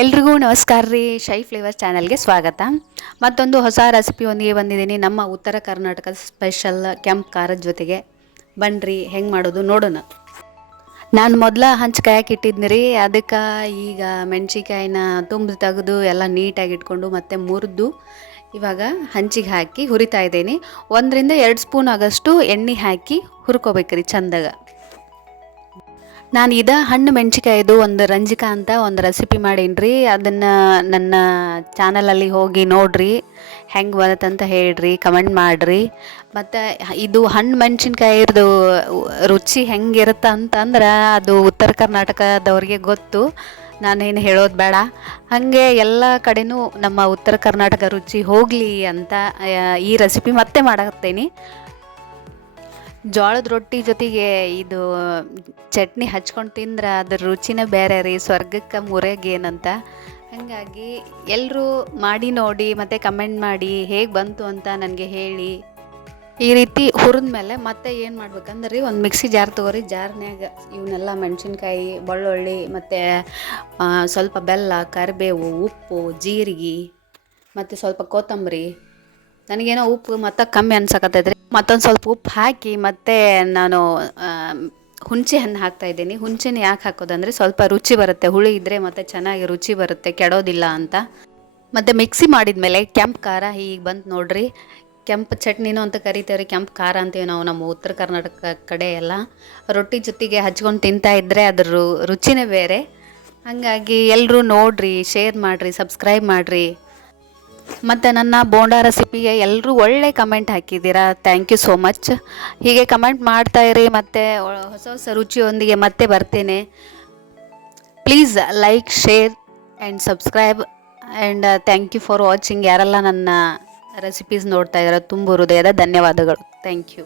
ಎಲ್ರಿಗೂ ನಮಸ್ಕಾರ ರೀ. ಶೈ ಫ್ಲೇವರ್ ಚಾನಲ್ಗೆ ಸ್ವಾಗತ. ಮತ್ತೊಂದು ಹೊಸ ರೆಸಿಪಿಯೊಂದಿಗೆ ಬಂದಿದ್ದೀನಿ. ನಮ್ಮ ಉತ್ತರ ಕರ್ನಾಟಕದ ಸ್ಪೆಷಲ್ ಕೆಂಪು ಖಾರದ ಜೊತೆಗೆ ಬನ್ನಿರಿ ಹೆಂಗೆ ಮಾಡೋದು ನೋಡೋಣ. ನಾನು ಮೊದಲ ಹಂಚು ಕಾಯಕ್ಕೆ ಇಟ್ಟಿದ್ನಿ ರೀ. ಅದಕ್ಕೆ ಈಗ ಮೆಣಸಿಕಾಯಿನ ತುಂಬಿ ತೆಗೆದು ಎಲ್ಲ ನೀಟಾಗಿ ಇಟ್ಕೊಂಡು ಮತ್ತೆ ಮುರಿದು ಇವಾಗ ಹಂಚಿಗೆ ಹಾಕಿ ಹುರಿತಾ ಇದ್ದೀನಿ. 1-2 ಸ್ಪೂನ್ ಆಗಷ್ಟು ಎಣ್ಣೆ ಹಾಕಿ ಹುರ್ಕೋಬೇಕ್ರಿ ಚಂದಾಗ. ನಾನು ಹಣ್ಣು ಮೆಣಸಿಕಾಯ್ದು ಒಂದು ರಂಜಿಕ ಅಂತ ಒಂದು ರೆಸಿಪಿ ಮಾಡೀನಿ ರೀ. ಅದನ್ನು ನನ್ನ ಚಾನಲಲ್ಲಿ ಹೋಗಿ ನೋಡಿರಿ, ಹೆಂಗೆ ಬರುತ್ತಂತ ಹೇಳ್ರಿ, ಕಮೆಂಟ್ ಮಾಡಿರಿ. ಮತ್ತು ಇದು ಹಣ್ಣು ಮೆಣಸಿನ್ಕಾಯಿದು ರುಚಿ ಹೆಂಗಿರುತ್ತೆ ಅಂತಂದ್ರೆ ಅದು ಉತ್ತರ ಕರ್ನಾಟಕದವ್ರಿಗೆ ಗೊತ್ತು, ನಾನೇನು ಹೇಳೋದು ಬೇಡ. ಹಾಗೆ ಎಲ್ಲ ಕಡೆನೂ ನಮ್ಮ ಉತ್ತರ ಕರ್ನಾಟಕ ರುಚಿ ಹೋಗಲಿ ಅಂತ ಈ ರೆಸಿಪಿ ಮತ್ತೆ ಮಾಡತ್ತೀನಿ. ಜೋಳದ ರೊಟ್ಟಿ ಜೊತೆಗೆ ಇದು ಚಟ್ನಿ ಹಚ್ಕೊಂಡು ತಿಂದ್ರೆ ಅದ್ರ ರುಚಿನೇ ಬೇರೆ ರೀ, ಸ್ವರ್ಗಕ್ಕೆ ಮುರೇಗೇನಂತ. ಹಾಗಾಗಿ ಎಲ್ಲರೂ ಮಾಡಿ ನೋಡಿ ಮತ್ತು ಕಮೆಂಟ್ ಮಾಡಿ ಹೇಗೆ ಬಂತು ಅಂತ ನನಗೆ ಹೇಳಿ. ಈ ರೀತಿ ಹುರಿದ ಮೇಲೆ ಮತ್ತೆ ಏನು ಮಾಡ್ಬೇಕಂದ್ರೆ ಒಂದು ಮಿಕ್ಸಿ ಜಾರ್ ತೊಗೊರಿ. ಜಾರ್ನ್ಯಾಗ ಇವನ್ನೆಲ್ಲ ಮೆಣಸಿನ್ಕಾಯಿ, ಬೆಳ್ಳುಳ್ಳಿ ಮತ್ತು ಸ್ವಲ್ಪ ಬೆಲ್ಲ, ಕರಿಬೇವು, ಉಪ್ಪು, ಜೀರಿಗೆ ಮತ್ತು ಸ್ವಲ್ಪ ಕೊತ್ತಂಬರಿ. ನನಗೇನೋ ಉಪ್ಪು ಮತ್ತು ಕಮ್ಮಿ ಅನ್ಸಕತ್ತೈತ್ರಿ. ಮತ್ತೊಂದು ಸ್ವಲ್ಪ ಉಪ್ಪು ಹಾಕಿ ಮತ್ತೆ ನಾನು ಹುಣಸೆ ಹಣ್ಣು ಹಾಕ್ತಾಯಿದ್ದೀನಿ. ಹುಣಸೆನ ಯಾಕೆ ಹಾಕೋದಂದರೆ ಸ್ವಲ್ಪ ರುಚಿ ಬರುತ್ತೆ, ಹುಳಿ ಇದ್ದರೆ ಮತ್ತು ಚೆನ್ನಾಗಿ ರುಚಿ ಬರುತ್ತೆ, ಕೆಡೋದಿಲ್ಲ ಅಂತ. ಮತ್ತು ಮಿಕ್ಸಿ ಮಾಡಿದ್ಮೇಲೆ ಕೆಂಪು ಖಾರ ಹೀಗೆ ಬಂತು ನೋಡ್ರಿ. ಕೆಂಪು ಚಟ್ನಿನೂ ಅಂತ ಕರಿತೇವೆ, ಕೆಂಪು ಖಾರ ಅಂತೀವಿ ನಾವು ನಮ್ಮ ಉತ್ತರ ಕರ್ನಾಟಕ ಕಡೆ ಎಲ್ಲ. ರೊಟ್ಟಿ ಜೊತೆಗೆ ಹಚ್ಕೊಂಡು ತಿಂತಾ ಇದ್ದರೆ ಅದ್ರ ರುಚಿನೇ ಬೇರೆ. ಹಾಗಾಗಿ ಎಲ್ಲರೂ ನೋಡಿರಿ, ಶೇರ್ ಮಾಡಿರಿ, ಸಬ್ಸ್ಕ್ರೈಬ್ ಮಾಡಿರಿ. ಮತ್ತು ನನ್ನ ಬೋಂಡಾ ರೆಸಿಪಿಗೆ ಎಲ್ಲರೂ ಒಳ್ಳೆ ಕಮೆಂಟ್ ಹಾಕಿದ್ದೀರಾ, ಥ್ಯಾಂಕ್ ಯು ಸೋ ಮಚ್. ಹೀಗೆ ಕಮೆಂಟ್ ಮಾಡ್ತಾಯಿರಿ, ಮತ್ತು ಹೊಸ ಹೊಸ ರುಚಿಯೊಂದಿಗೆ ಮತ್ತೆ ಬರ್ತೇನೆ. Please like, share and subscribe and thank you for watching. ಯಾರೆಲ್ಲ ನನ್ನ ರೆಸಿಪೀಸ್ ನೋಡ್ತಾ ಇದ್ದಾರೆ ತುಂಬ ಹೃದಯದ ಧನ್ಯವಾದಗಳು. Thank you.